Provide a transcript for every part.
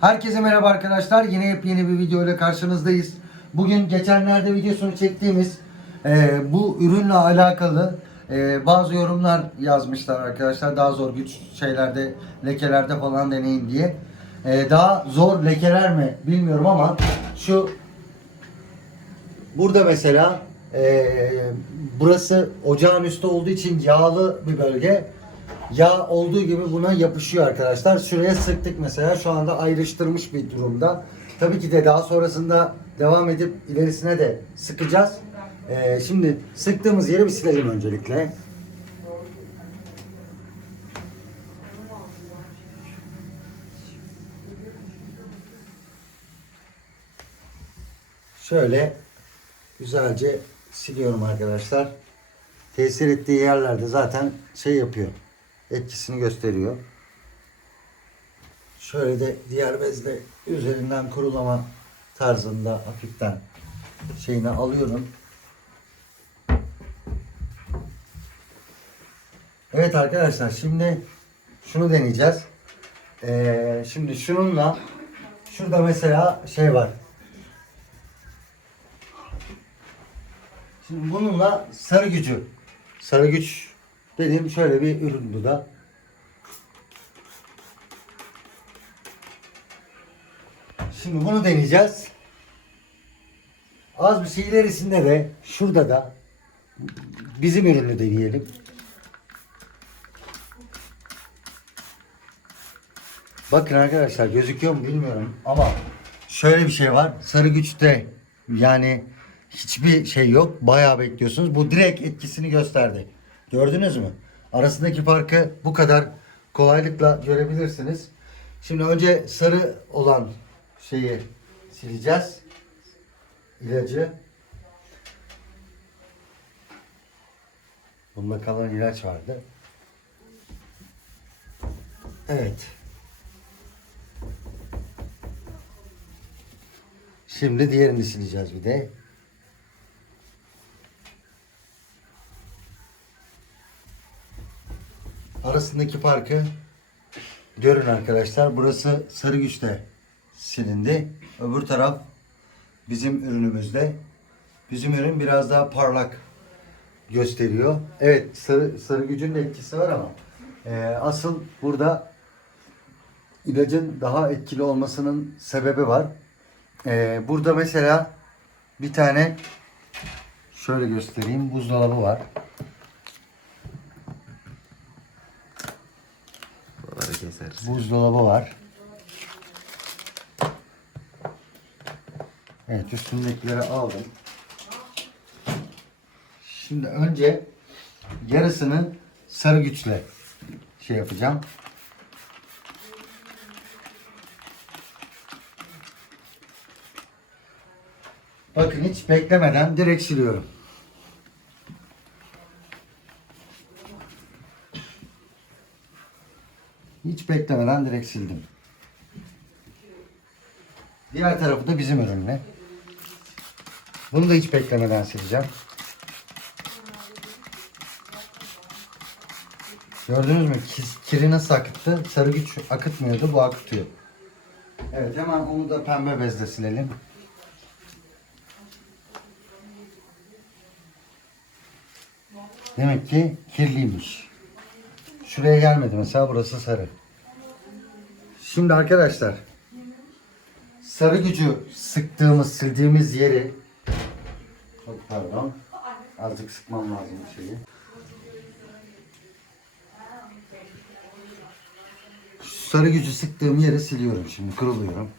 Herkese merhaba arkadaşlar. Yine yepyeni bir video ile karşınızdayız. Bugün geçenlerde videosunu çektiğimiz e, bu ürünle alakalı e, bazı yorumlar yazmışlar arkadaşlar. Daha zor güç şeylerde, lekelerde falan deneyin diye. E, daha zor lekeler mi bilmiyorum ama şu burada mesela e, burası ocağın üstü olduğu için yağlı bir bölge. Yağ olduğu gibi buna yapışıyor arkadaşlar. Şuraya sıktık mesela. Şu anda ayrıştırmış bir durumda. Tabii ki de daha sonrasında devam edip ilerisine de sıkacağız. Ee, şimdi sıktığımız yeri bir silelim öncelikle. Şöyle güzelce siliyorum arkadaşlar. Tesir ettiği yerlerde zaten şey yapıyor. Etkisini gösteriyor. Şöyle de diğer bezle üzerinden kurulama tarzında hafiften şeyini alıyorum. Evet arkadaşlar şimdi şunu deneyeceğiz. Ee, şimdi şununla şurada mesela şey var. Şimdi bununla sarı gücü. Sarı güç dediğim şöyle bir ürün bu da. Şimdi bunu deneyeceğiz. Az bir şey ilerisinde de şurada da bizim ürünü deneyelim. Bakın arkadaşlar gözüküyor mu bilmiyorum ama şöyle bir şey var. Sarı güçte yani hiçbir şey yok. Bayağı bekliyorsunuz. Bu direkt etkisini gösterdi. Gördünüz mü? Arasındaki farkı bu kadar kolaylıkla görebilirsiniz. Şimdi önce sarı olan şeyi sileceğiz. İlacı. Bunda kalan ilaç vardı. Evet. Şimdi diğerini sileceğiz bir de. Arasındaki farkı görün arkadaşlar. Burası sarı güçte silindi. Öbür taraf bizim ürünümüzde. Bizim ürün biraz daha parlak gösteriyor. Evet sarı, sarı gücün de etkisi var ama e, asıl burada ilacın daha etkili olmasının sebebi var. E, burada mesela bir tane şöyle göstereyim buzdolabı var. Buzdolabı var. Evet üstündekileri aldım. Şimdi önce yarısını sarı güçle şey yapacağım. Bakın hiç beklemeden direkt siliyorum. Hiç beklemeden direkt sildim. Diğer tarafı da bizim ürünle. Bunu da hiç beklemeden sileceğim. Gördünüz mü? Kiri nasıl akıttı? Sarı güç akıtmıyordu. Bu akıtıyor. Evet hemen onu da pembe bezle silelim. Demek ki kirliymiş. Şuraya gelmedi mesela burası sarı. Şimdi arkadaşlar sarı gücü sıktığımız sildiğimiz yeri çok pardon azıcık sıkmam lazım şeyi. Sarı gücü sıktığım yeri siliyorum şimdi kuruluyorum.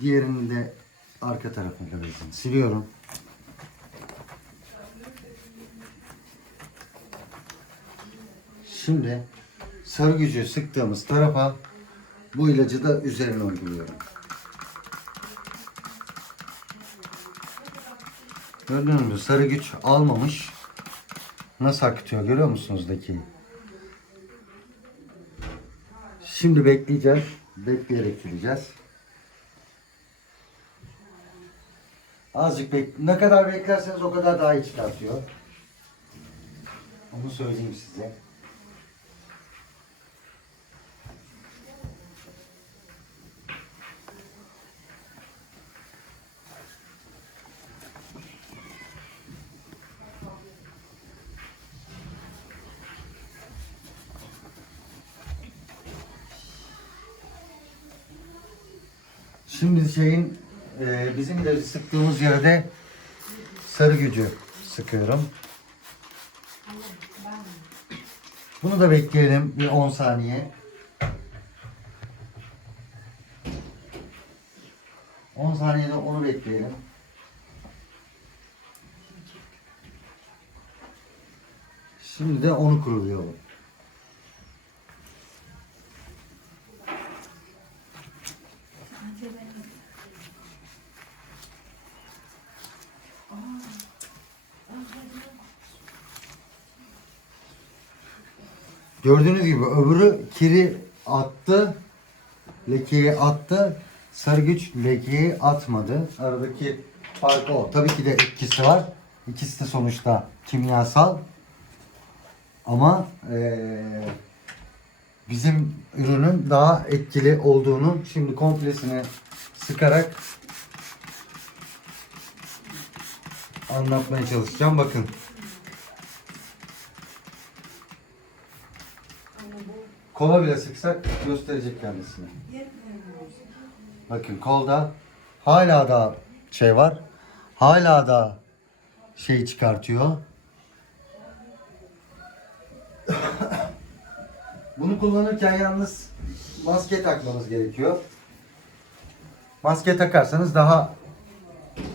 Diğerini de arka tarafına kadar siliyorum. Şimdi sarı gücü sıktığımız tarafa bu ilacı da üzerine uyguluyorum. Gördüğünüz mü sarı güç almamış. Nasıl akıtıyor görüyor musunuz daki? Şimdi bekleyeceğiz. Bekleyerek gideceğiz. Azıcık bek ne kadar beklerseniz o kadar daha iyi çıkartıyor. Onu söyleyeyim size. Şimdi şeyin e, bizim ilacı sıktığımız yerde sarı gücü sıkıyorum. Bunu da bekleyelim bir 10 saniye. 10 saniyede onu bekleyelim. Şimdi de onu kuruluyor. Gördüğünüz gibi öbürü kiri attı, lekeyi attı. Sarıgüç lekeyi atmadı. Aradaki fark o. Tabii ki de etkisi var. İkisi de sonuçta kimyasal. Ama eee, bizim ürünün daha etkili olduğunu şimdi komplesini sıkarak anlatmaya çalışacağım. Bakın. Kola bile sıksak gösterecek kendisini. Bakın kolda hala da şey var. Hala da şey çıkartıyor. Bunu kullanırken yalnız maske takmanız gerekiyor. Maske takarsanız daha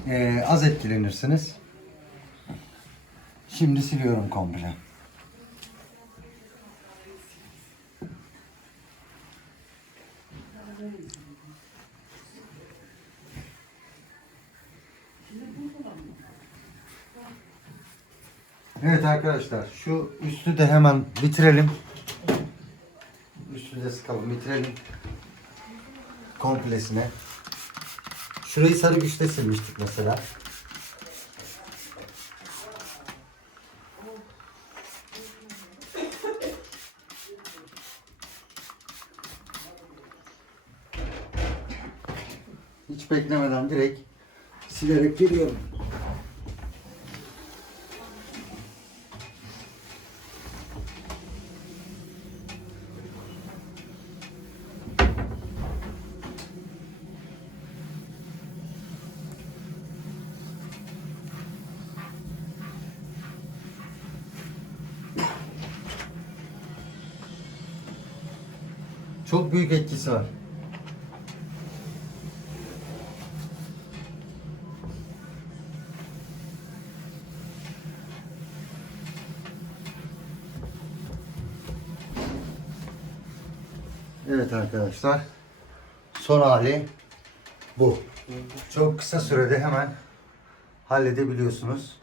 eee, az etkilenirsiniz. Şimdi siliyorum komple. Evet arkadaşlar şu üstü de hemen bitirelim. Üstü de sıkalım bitirelim. Komplesine. Şurayı sarı güçte silmiştik mesela. Hiç beklemeden direkt silerek geliyorum. Çok büyük etkisi var. Evet arkadaşlar. Son hali bu. Çok kısa sürede hemen halledebiliyorsunuz.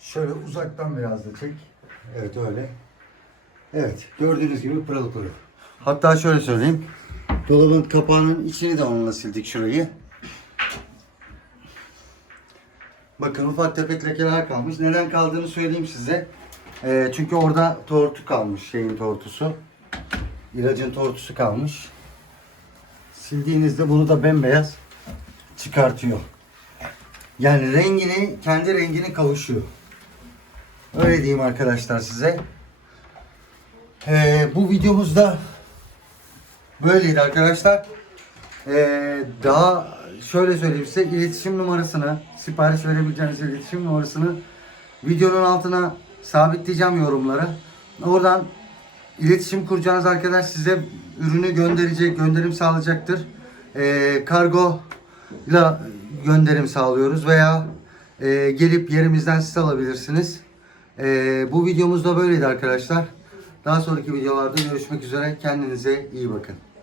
Şöyle uzaktan biraz da çek. Evet öyle. Evet gördüğünüz gibi pırıl pırıl. Hatta şöyle söyleyeyim. Dolabın kapağının içini de onunla sildik şurayı. Bakın ufak tefek lekeler kalmış. Neden kaldığını söyleyeyim size. Ee, çünkü orada tortu kalmış. Şeyin tortusu. İlacın tortusu kalmış. Sildiğinizde bunu da bembeyaz çıkartıyor. Yani rengini, kendi rengini kavuşuyor. Öyle diyeyim arkadaşlar size. Ee, bu videomuzda böyleydi arkadaşlar. Ee, daha şöyle söyleyeyim size iletişim numarasını, sipariş verebileceğiniz iletişim numarasını videonun altına sabitleyeceğim yorumlara. Oradan iletişim kuracağınız arkadaş size ürünü gönderecek, gönderim sağlayacaktır. Ee, kargo ile gönderim sağlıyoruz veya e, gelip yerimizden siz alabilirsiniz. Ee, bu videomuz da böyleydi arkadaşlar. Daha sonraki videolarda görüşmek üzere. Kendinize iyi bakın.